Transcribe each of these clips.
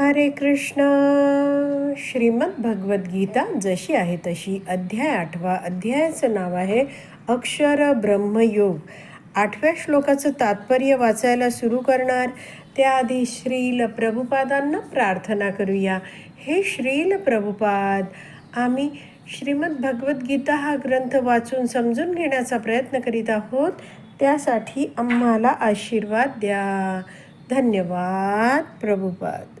हरे कृष्ण. श्रीमद भगवद्गीता जशी आहे तशी अध्याय आठवा अध्यायाचं नाव आहे अक्षर ब्रह्मयोग. आठव्या श्लोकाचं तात्पर्य वाचायला सुरू करणार. त्याआधी श्रील प्रभुपादांना प्रार्थना करूया. हे श्रील प्रभुपाद आम्ही श्रीमद भगवद्गीता हा ग्रंथ वाचून समजून घेण्याचा प्रयत्न करीत आहोत. त्यासाठी आम्हाला आशीर्वाद द्या. धन्यवाद प्रभुपाद.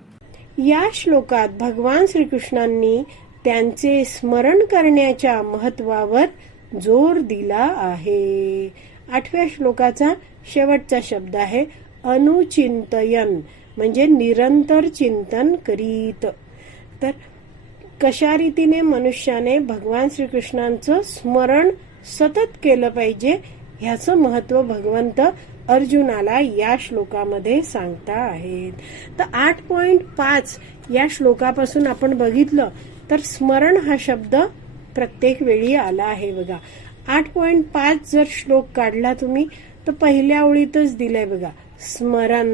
या श्लोकात भगवान श्रीकृष्णांनी त्यांचे स्मरण करण्याच्या महत्वावर जोर दिला आहे. आठव्या श्लोकाचा शेवटचा शब्द आहे अनुचिंतयन म्हणजे निरंतर चिंतन करीत. तर कशा रीतीने मनुष्याने भगवान श्रीकृष्णांचं स्मरण सतत केलं पाहिजे ह्याचं महत्त्व भगवंत अर्जुनाला या श्लोकामध्ये सांगता आहेत. तर आठ पॉइंट पाच या श्लोकापासून आपण बघितलं तर स्मरण हा शब्द प्रत्येक वेळी आला आहे बघा. आठ पॉइंट पाच जर श्लोक काढला तुम्ही तर पहिल्या ओळीतच दिलाय बघा स्मरण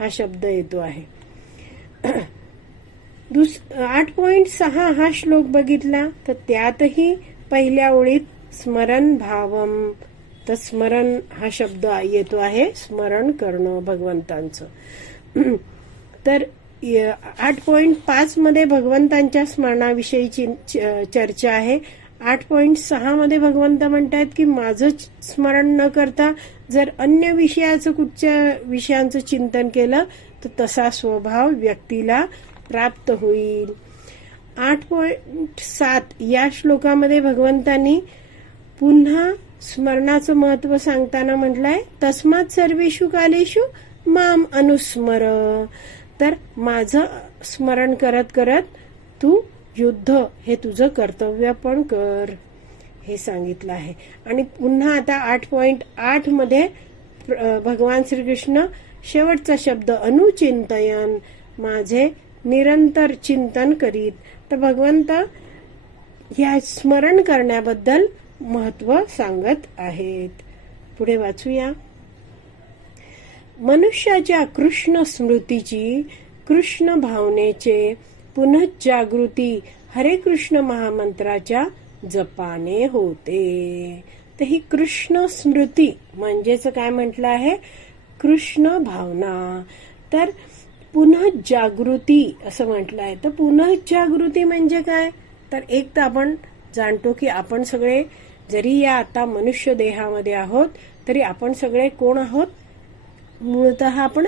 हा शब्द येतो आहे. दुस आठ पॉइंट सहा हा श्लोक बघितला तर त्यातही पहिल्या ओळीत स्मरण भावम तर स्मरण हा शब्द येतो आहे स्मरण करणं भगवंतांचं. तर य- आठ पॉइंट पाच मध्ये भगवंतांच्या स्मरणाविषयीची च- चर्चा आहे. आठ पॉइंट सहा मध्ये भगवंत म्हणतायत की माझं स्मरण न करता जर अन्य विषयाचं कुठच्या विषयांचं चिंतन केलं तर तसा स्वभाव व्यक्तीला प्राप्त होईल. आठ पॉइंट सात या श्लोकामध्ये भगवंतांनी पुन्हा स्मरणाचं महत्त्व सांगताना म्हटलंय तस्मात सर्वेषु कालेषु माम अनुस्मर. तर माझं स्मरण करत करत तू युद्ध हे तुझं कर्तव्य पण कर हे सांगितलं आहे. आणि पुन्हा आता आठ पॉइंट आठमध्ये प्र- भगवान श्रीकृष्ण शेवटचा शब्द अनुचिंतयन माझे निरंतर चिंतन करीत. तर भगवंत ह्या स्मरण करण्याबद्दल महत्त्व सांगत आहेत. पुढे वाचूया. मनुष्याच्या कृष्ण स्मृतीची कृष्ण भावनेचे पुनजागृती हरे कृष्ण महामंत्राच्या जपाने होते. तर ही कृष्ण स्मृती म्हणजेच काय म्हटलं आहे? कृष्ण भावना. तर पुनजागृती असं म्हटलं आहे. तर पुनजागृती म्हणजे काय? तर एक तर आपण जाणतो की आपण सगळे जरी या आता मनुष्य देहामध्ये आहोत तरी आपण सगळे कोण आहोत? मूळत आपण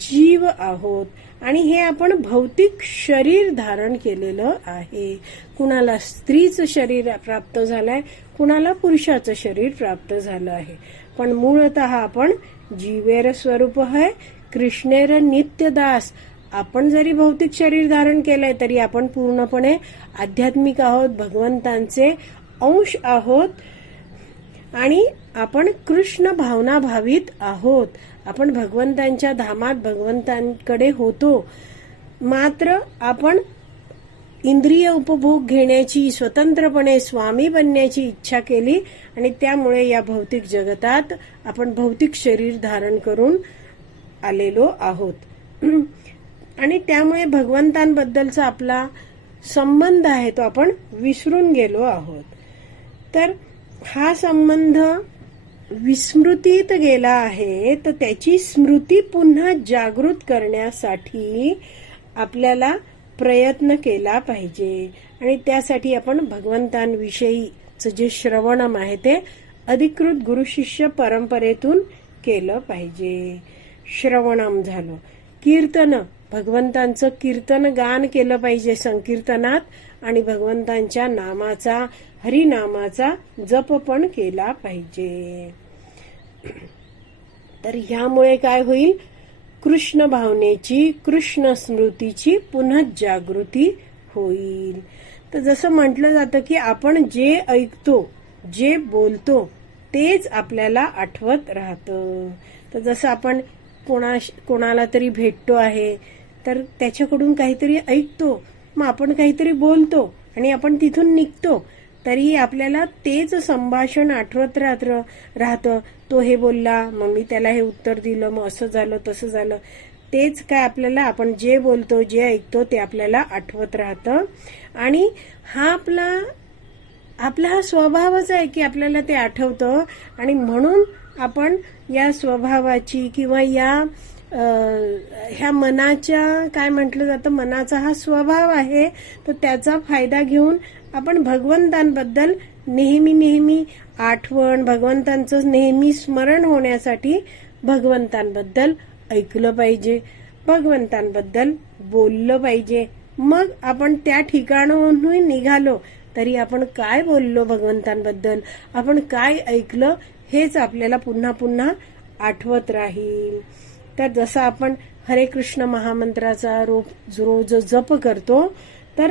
जीव आहोत. आणि हे आपण भौतिक शरीर धारण केलेलं आहे. कुणाला स्त्रीचं शरीर प्राप्त झालंय कुणाला पुरुषाचं शरीर प्राप्त झालं आहे. पण मूळत आपण जीवेर स्वरूप आहे कृष्णेर नित्यदास आपण जरी भौतिक शरीर धारण केलंय तरी आपण पूर्णपणे आध्यात्मिक आहोत भगवंतांचे अंश आहोत आणि आपण कृष्ण भावना भावित आहोत. आपण भगवंतांच्या धामात भगवंतांकडे होतो. मात्र आपण इंद्रिय उपभोग घेण्याची स्वतंत्रपणे स्वामी बनण्याची इच्छा केली आणि त्यामुळे या भौतिक जगतात आपण भौतिक शरीर धारण करून आलेलो आहोत. आणि त्यामुळे भगवंतांबद्दलचा आपला संबंध आहे तो आपण विसरून गेलो आहोत. तर हा संबंध विस्मृतीत गेला आहे तर त्याची स्मृती पुन्हा जागृत करण्यासाठी आपल्याला प्रयत्न केला पाहिजे. आणि त्यासाठी आपण भगवंतांविषयीचं जे श्रवणम आहे ते अधिकृत गुरु शिष्य परंपरेतून केलं पाहिजे. श्रवणम झालं. कीर्तन. भगवंतांचं कीर्तन गान केलं पाहिजे संकीर्तनात आणि भगवंतांच्या नामाचा हरिनामाचा जप पण केला पाहिजे. तर ह्यामुळे काय होईल? कृष्ण भावनेची कृष्ण स्मृतीची पुनःजागृती होईल. तर जसं म्हटलं जातं की आपण जे ऐकतो जे बोलतो तेच आपल्याला आठवत राहतं. तर जसं आपण कोणा कोणाला तरी भेटतो आहे तर त्याच्याकडून काहीतरी ऐकतो मग आपण काहीतरी बोलतो आणि आपण तिथून निघतो तरी आपल्याला तेच संभाषण आठवत राहत राहतं. तो हे बोलला मग मी त्याला हे उत्तर दिलं मग असं झालं तसं झालं. तेच काय आपल्याला आपण जे बोलतो जे ऐकतो ते आपल्याला आठवत राहतं. आणि हा आपला आपला हा स्वभावच आहे की आपल्याला ते आठवतं. आणि म्हणून आपण या स्वभावाची किंवा या ह्या मनाच्या काय म्हटलं जातं मनाचा हा स्वभाव आहे तर त्याचा फायदा घेऊन आपण भगवंतांबद्दल नेहमी नेहमी आठवण भगवंतांचं नेहमी स्मरण होण्यासाठी भगवंतांबद्दल ऐकलं पाहिजे. भगवंतांबद्दल बोललं पाहिजे. मग आपण त्या ठिकाणाहून निघालो तरी आपण काय बोललो भगवंतांबद्दल? आपण काय ऐकलं हेच आपल्याला पुन्हा पुन्हा आठवत राहील. तर जसं आपण हरे कृष्ण महामंत्राचा रोज रोज जप करतो तर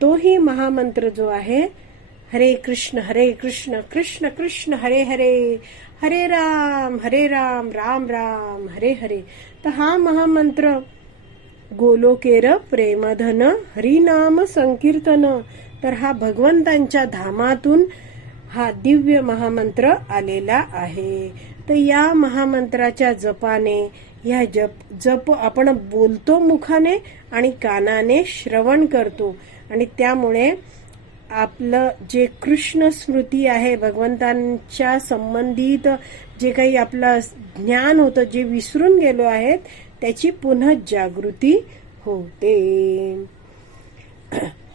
तोही महामंत्र जो आहे हरे कृष्ण हरे कृष्ण कृष्ण कृष्ण हरे हरे हरे राम हरे राम राम राम हरे हरे. तर हा महामंत्र गोलोकेर प्रेमधन हरिनाम संकीर्तन. तर हा भगवंतांच्या धामातून हा दिव्य महामंत्र आलेला आहे. तर या महामंत्राच्या जपाने या जप जप आपण बोलतो मुखाने आणि कानाने श्रवण करतो. आणि त्यामुळे आपलं जे कृष्ण स्मृती आहे भगवंतांच्या संबंधित जे काही आपलं ज्ञान होतं जे विसरून गेलो आहेत त्याची पुन्हा जागृती होते.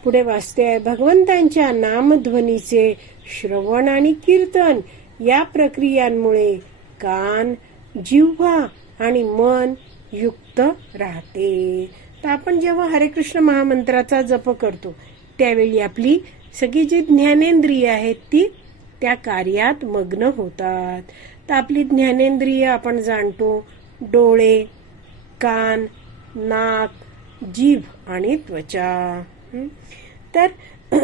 पुढे वाचते आहे भगवंतांच्या नामध्वनीचे श्रवण आणि कीर्तन या प्रक्रियांमुळे कान जिव्हा आणि मन युक्त राहते. तर आपण जेव्हा हरे कृष्ण महामंत्राचा जप करतो त्यावेळी आपली सगळी जी ज्ञानेंद्रिय आहेत ती त्या कार्यात मग्न होतात. तर आपली ज्ञानेंद्रिय आपण जाणतो डोळे कान नाक जीभ आणि त्वचा. तर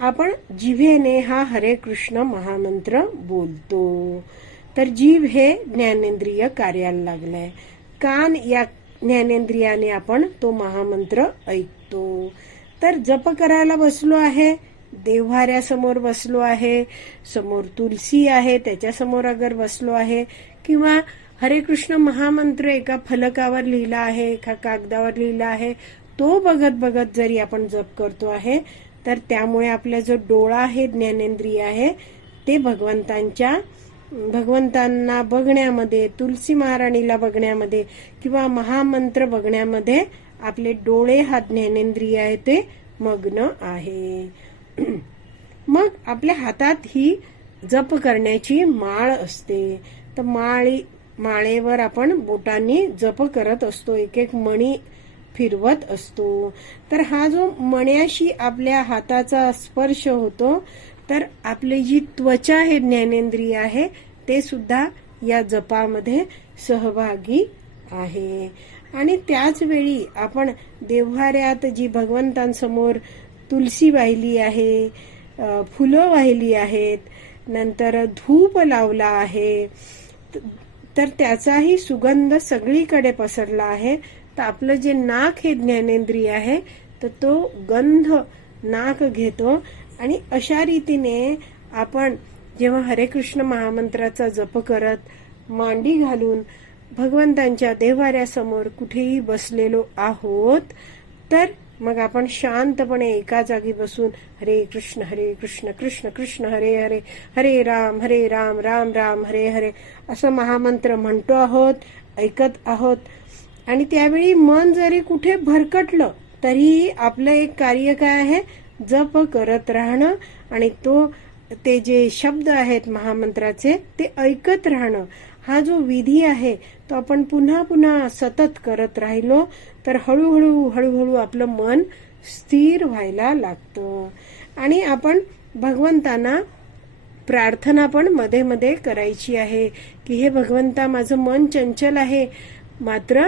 आपण जिभेने हा हरे कृष्ण महामंत्र बोलतो. तर जीभ हे ज्ञानेंद्रिय कार्याला लागलंय. कान या ज्ञानेंद्रियाने आपण तो महामंत्र ऐकतो. तर जप करायला बसलो आहे देव्हाऱ्यासमोर बसलो आहे समोर तुलसी आहे त्याच्यासमोर अगर बसलो आहे किंवा हरे कृष्ण महामंत्र एका फलकावर लिहिला आहे एका कागदावर लिहिला आहे तो बघत बघत जरी आपण जप करतो आहे तर त्यामुळे आपला जो डोळा आहे ज्ञानेंद्रिय आहे ते भगवंतांच्या भगवंतांना बघण्यामध्ये तुलसी महाराणीला बघण्यामध्ये किंवा महामंत्र बघण्यामध्ये आपले डोळे हा ज्ञानेंद्रिय आहे ते मग्न आहे. मग आपल्या हातात ही जप करण्याची माळ असते. तर माळी माळेवर आपण बोटांनी जप करत असतो. एक एक मणी फिरवत असतो. तर हा जो मण्याशी आपल्या हाताचा स्पर्श होतो तर आपली जी त्वचा हे ज्ञानेंद्रिय आहे ते सुद्धा या जपामध्ये सहभागी आहे. आणि त्याच वेळी आपण देव्हाऱ्यात जी भगवंतांसमोर तुलसी वाहिली आहे फुलं वाहिली आहेत नंतर धूप लावला आहे तर त्याचाही सुगंध सगळीकडे पसरला आहे. तर आपलं जे नाक हे ज्ञानेंद्रिय आहे तर तो गंध नाक घेतो. आणि अशा रीतीने आपण जेव्हा हरे कृष्ण महामंत्राचा जप करत मांडी घालून भगवंतांच्या देवाऱ्यासमोर कुठेही बसलेलो आहोत तर मग आपण शांतपणे एका जागी बसून हरे कृष्ण हरे कृष्ण कृष्ण कृष्ण हरे हरे हरे राम हरे राम राम राम हरे हरे असं महामंत्र म्हणतो आहोत ऐकत आहोत. आणि त्यावेळी मन जरी कुठे भरकटलं तरीही आपलं एक कार्य काय आहे? जप करत राहणं आणि तो ते जे शब्द आहेत महामंत्राचे ते ऐकत राहणं. हा जो विधी आहे तो आपण पुन्हा पुन्हा सतत करत राहिलो तर हळूहळू हळूहळू आपलं मन स्थिर व्हायला लागतं. आणि आपण भगवंतांना प्रार्थना पण मध्ये मध्ये करायची आहे की हे भगवंता माझं मन चंचल आहे मात्र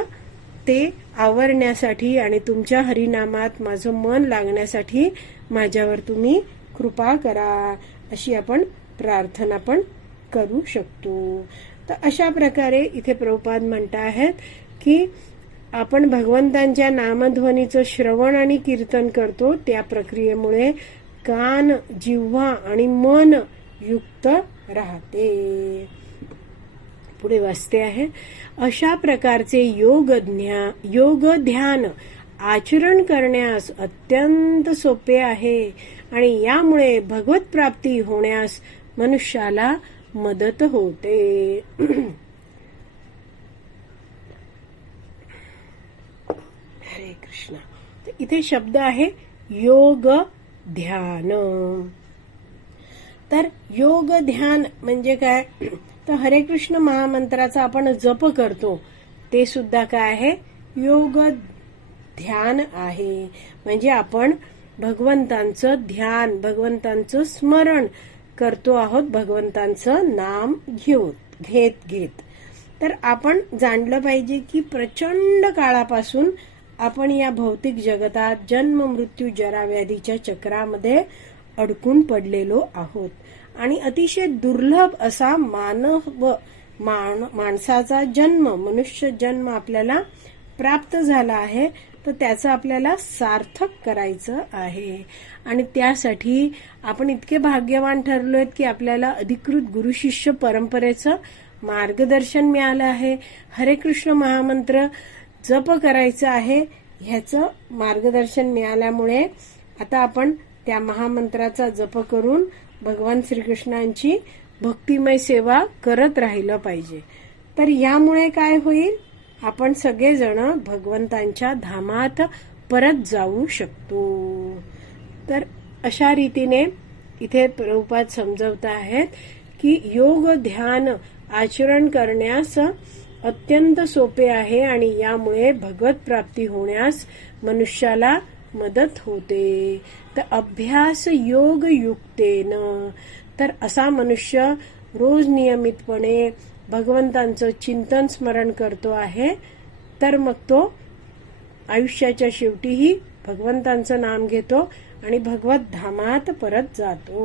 ते आवरण्यासाठी आणि तुमच्या हरिनामात माझं मन लागण्यासाठी माझ्यावर तुम्ही कृपा करा. अशी आपण प्रार्थना पण करू शकतो. तर अशा प्रकारे इथे प्रभुपाद म्हणत आहेत की आपण भगवंतांच्या नामध्वनीचं श्रवण आणि कीर्तन करतो त्या प्रक्रियेमुळे कान जिव्हा आणि मन युक्त राहते. पुढे वाचते आहे. अशा प्रकारचे योग ज्ञा योग ध्यान आचरण करण्यास अत्यंत सोपे आहे आणि यामुळे भगवत प्राप्ती होण्यास मनुष्याला मदत होते. हरे कृष्णा. इथे शब्द आहे योग ध्यान. तर योग ध्यान म्हणजे काय? तर हरे कृष्ण महामंत्राचा आपण जप करतो. ते सुद्धा काय आहे? योग ध्यान आहे. म्हणजे आपण भगवंतांचं ध्यान भगवंतांचं स्मरण करतो आहोत भगवंतांचं नाम घेऊन घेत घेत. तर आपण जाणलं पाहिजे की प्रचंड काळापासून आपण या भौतिक जगतात जन्म मृत्यू जराव्याधीच्या चक्रामध्ये अडकून पडलेलो आहोत. आणि अतिशय दुर्लभ असा मानव मान माणसाचा जन्म मनुष्य जन्म आपल्याला प्राप्त झाला आहे तर त्याचं आपल्याला सार्थक करायचं आहे. आणि त्यासाठी आपण इतके भाग्यवान ठरलोय की आपल्याला अधिकृत गुरु शिष्य परंपरेचं मार्गदर्शन मिळालं आहे. हरे कृष्ण महामंत्र जप करायचं आहे ह्याचं मार्गदर्शन मिळाल्यामुळे आता आपण त्या महामंत्राचा जप करून भगवान श्रीकृष्णांची भक्तिमय सेवा करत राहिलं पाहिजे. तर यामुळे काय होईल? आपण सगळेजण भगवंतांच्या धामात परत जाऊ शकतो. तर अशा रीतीने इथे प्रभुपात समजवत आहेत की योग ध्यान आचरण करण्यास अत्यंत सोपे आहे आणि यामुळे भगवत प्राप्ती होण्यास मनुष्याला मदत होते. तर अभ्यास योग युक्तेनं तर असा मनुष्य रोज नियमितपणे भगवंतांचं चिंतन स्मरण करतो आहे तर मग तो आयुष्याच्या शेवटीही भगवंतांचं नाम घेतो आणि भगवत धामात परत जातो.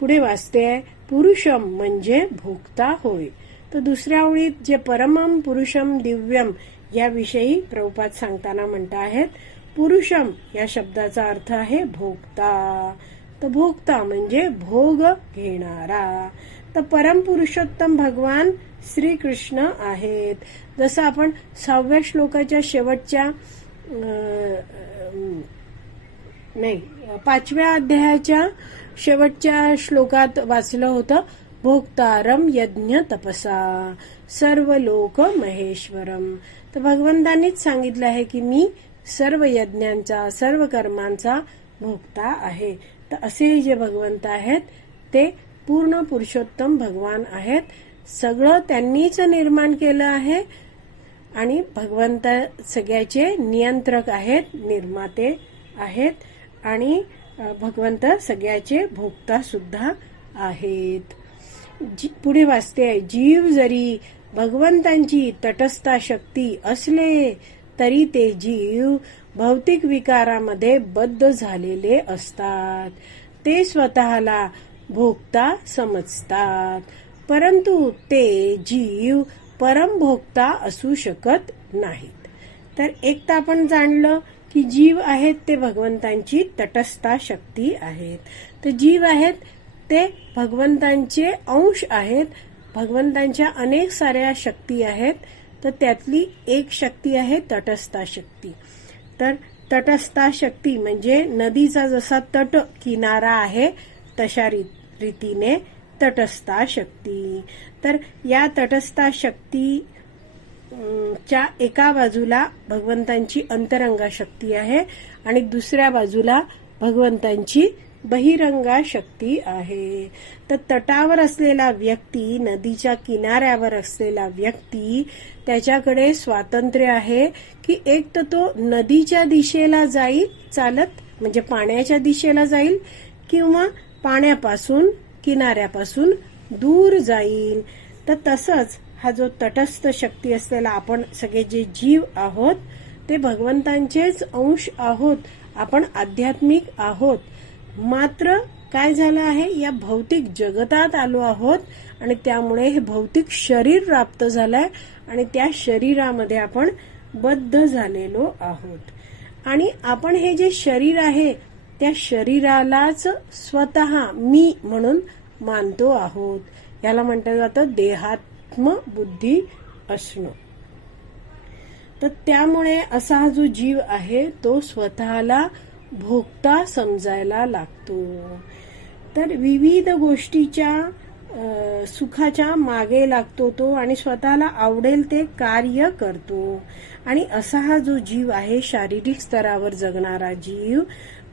पुढे वाचते पुरुषम म्हणजे भोगता होय. तर दुसऱ्या ओळीत जे परमम पुरुषम दिव्यम याविषयी प्रभुपात सांगताना म्हणता आहेत पुरुषम या शब्दाचा अर्थ आहे भोगता तर भोगता म्हणजे भोग घेणारा. तर परम पुरुषोत्तम भगवान श्री कृष्ण आहेत. जसं आपण सहाव्या श्लोकाच्या शेवटच्या नाही पाचव्या अध्यायाच्या शेवटच्या श्लोकात वाचलं होतं भोक्तारम यज्ञ तपसा सर्व लोक महेश्वरम तर भगवंतांनीच सांगितलं आहे की मी सर्व यज्ञांचा सर्व कर्मांचा भोगता आहे. तर असे जे भगवंत आहेत ते पूर्ण पुरुषोत्तम भगवान आहेत. सगळं त्यांनीच निर्माण केलं आहे आणि भगवंत सगळ्याचे नियंत्रक आहेत निर्माते आहेत आणि भगवंत सगळ्याचे भोगता सुद्धा आहेत. पुढे वाचते जीव जरी भगवंतांची तटस्था शक्ती असले तरी ते जीव भौतिक विकारामध्ये बद्ध झालेले असतात. ते स्वतःला भोगता समजतात. परंतु ते जीव परमभोक्ता असू शकत नाहीत. तर एक तर आपण जाणलं की जीव आहेत ते भगवंतांची तटस्था शक्ती आहेत. तर जीव आहेत ते भगवंतांचे अंश आहेत. भगवंतांच्या अनेक साऱ्या शक्ती आहेत. तर त्यातली एक शक्ती आहे तटस्था शक्ती. तर तटस्था शक्ती म्हणजे नदीचा जसा तट किनारा आहे तशा रीतीने तटस्था शक्ती. तर या तटस्था शक्ती च्या एका बाजूला भगवंतांची अंतरंगा शक्ती आहे आणि दुसऱ्या बाजूला भगवंतांची बहिरंगा शक्ती आहे. तर तटावर असलेला व्यक्ती नदीच्या किनाऱ्यावर असलेला व्यक्ती त्याच्याकडे स्वातंत्र्य आहे की एक तर तो नदीच्या दिशेला जाईल चालत म्हणजे पाण्याच्या दिशेला जाईल किंवा पाण्यापासून किनाऱ्यापासून दूर जाईल. तर तसंच हा जो तटस्थ शक्ती असलेला आपण सगळे जे जीव आहोत ते भगवंतांचेच अंश आहोत. आपण आध्यात्मिक आहोत. मात्र काय झालं आहे? या भौतिक जगतात आलो आहोत आणि त्यामुळे हे भौतिक शरीर प्राप्त झालंय आणि त्या शरीरामध्ये आपण बद्ध झालेलो आहोत. आणि आपण हे जे शरीर आहे त्या शरीरालाच स्वतः मी म्हणून मानतो आहोत. याला म्हटलं जातं देहात्म बुद्धी असणं. तर त्यामुळे असा जो जीव आहे तो स्वतःला भोगता समजायला लागतो. तर विविध गोष्टीच्या सुखाच्या मागे लागतो तो आणि स्वतःला आवडेल ते कार्य करतो. आणि असा हा जो जीव आहे शारीरिक स्तरावर जगणारा जीव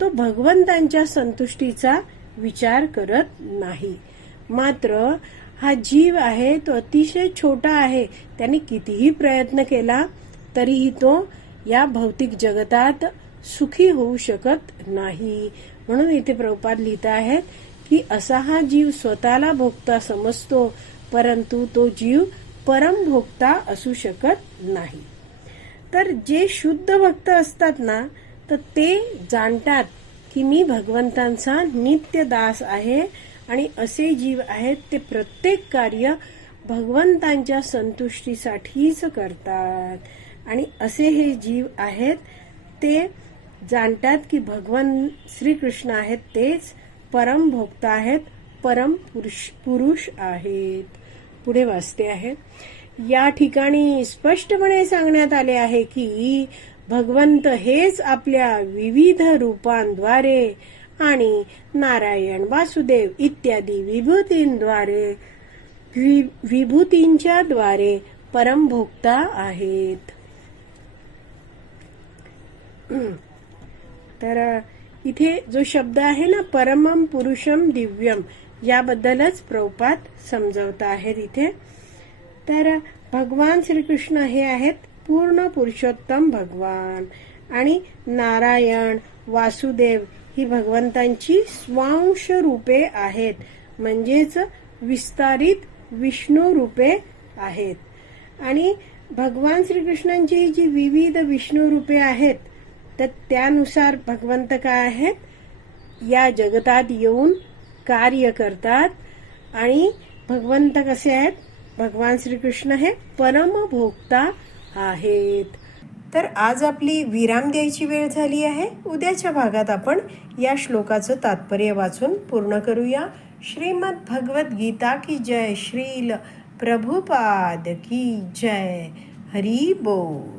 तो भगवंतांच्या संतुष्टीचा विचार करत नाही. मात्र हा जीव आहे तो अतिशय छोटा आहे. त्याने कितीही प्रयत्न केला तरीही तो या भौतिक जगतात सुखी होऊ शकत नाही. म्हणून इथे प्रभुपाद लिहित आहेत की असा हा जीव स्वतःला भोगता समजतो परंतु तो जीव परम भोगता असू शकत नाही. तर जे शुद्ध भक्त असतात ना तर ते जाणतात की मी भगवंतांचा नित्य दास आहे आणि असे जीव आहेत ते प्रत्येक कार्य भगवंतांच्या संतुष्टीसाठीच करतात. आणि असे हे जीव आहेत ते जाणतात की भगवान श्रीकृष्ण आहेत तेच परम भोक्ता आहेत परम पुरुष पुरुष आहेत. पुढे वाचते आहे. या ठिकाणी स्पष्टपणे सांगण्यात आले आहे की भगवंत हेच आपल्या विविध रूपांद्वारे आणि नारायण वासुदेव इत्यादी विभूतींद्वारे वि- विभूतींच्या द्वारे परमभोक्ता आहेत. तर इथे जो शब्द आहे ना परमम पुरुषम दिव्यम याबद्दलच प्रौपात समजवत आहेत इथे. तर भगवान श्रीकृष्ण हे आहेत पूर्ण पुरुषोत्तम भगवान. आणि नारायण वासुदेव ही भगवंतांची स्वांश रूपे आहेत. म्हणजेच विस्तारित विष्णू रूपे आहेत. आणि भगवान श्रीकृष्णांची जी विविध विष्णू रूपे आहेत तर त्यानुसार भगवंत काय आहेत? या जगतात येऊन कार्य करतात. आणि भगवंत कसे आहेत? भगवान श्रीकृष्ण हे परमभोक्ता आहेत. तर आज आपली विराम द्यायची वेळ झाली आहे. उद्याच्या भागात आपण या श्लोकाचं तात्पर्य वाचून पूर्ण करूया. श्रीमद भगवत गीता की जय श्रील. प्रभुपाद की जय. हरी बोल.